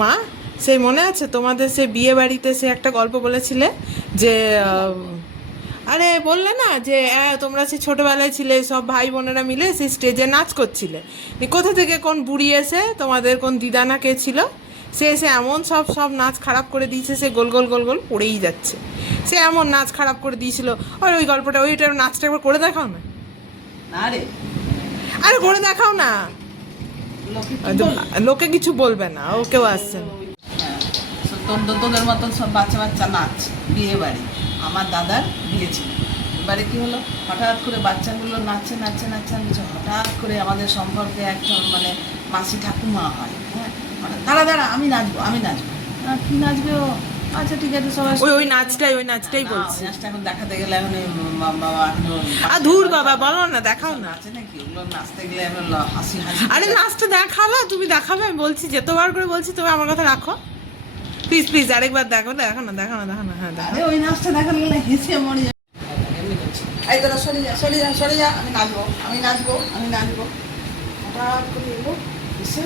মা, সেই মনে আছে তোমাদের সে বিয়ে বাড়িতে সে একটা গল্প বলেছিলে যে আরে বললে না যে তোমরা সে ছোটবেলায় ছিলে সব ভাই বোনেরা মিলে সেই স্টেজে নাচ করছিলে, কোথা থেকে কোন বুড়ি এসে তোমাদের কোন দিদা না কে ছিল, সে এসে এমন সব সব নাচ খারাপ করে দিয়েছে, সে গোল গোল গোল গোল পড়েই যাচ্ছে, সে এমন নাচ খারাপ করে দিয়েছিল। আর ওই গল্পটা ওইটার নাচটা একবার করে দেখাও না। না রে, আরে করে দেখাও না, লোকে কি বলবে? লোকে কিছু বলবে না, ও কেউ আসছে না। হ্যাঁ, তোদের মতন সব বাচ্চা বাচ্চা নাচ বিয়ে বাড়ি। আমার দাদার বিয়ে ছিল, এবারে কি হলো, হঠাৎ করে বাচ্চাগুলো নাচছে নাচছে নাচছে নাচছে, হঠাৎ করে আমাদের সম্পর্কে একজন মানে মাসি ঠাকুমা হয়, হ্যাঁ, দাঁড়া দাঁড়া আমি নাচবো আমি নাচবো। কি নাচবে ও? আচ্ছা ঠিক আছে সবাই। ওই নাচটাই না, বলছি। ওই নাচটা এখন দেখাতে গেলে এখন বাবা আর ধুর বাবা, বলো না, দেখাও না। নাচে নাকি ওগুলো নাচতে গেলে এখন হাসি হাসি। আরে নাচটা দেখালো, তুমি দেখাবে, আমি বলছি যতবার করে বলছি তুমি আমার কথা রাখো, প্লিজ প্লিজ আরেকবার দেখো, দেখো না দেখো না দেখো না, হ্যাঁ দেখো। আরে ওই নাচটা দেখাতে গেলে হেসে মরে যায়। এই তোরা সরে যা সরে যা সরে যা, আমি নাচবো আমি নাচবো আমি নাচবো। হঠাৎ করে এলো এসে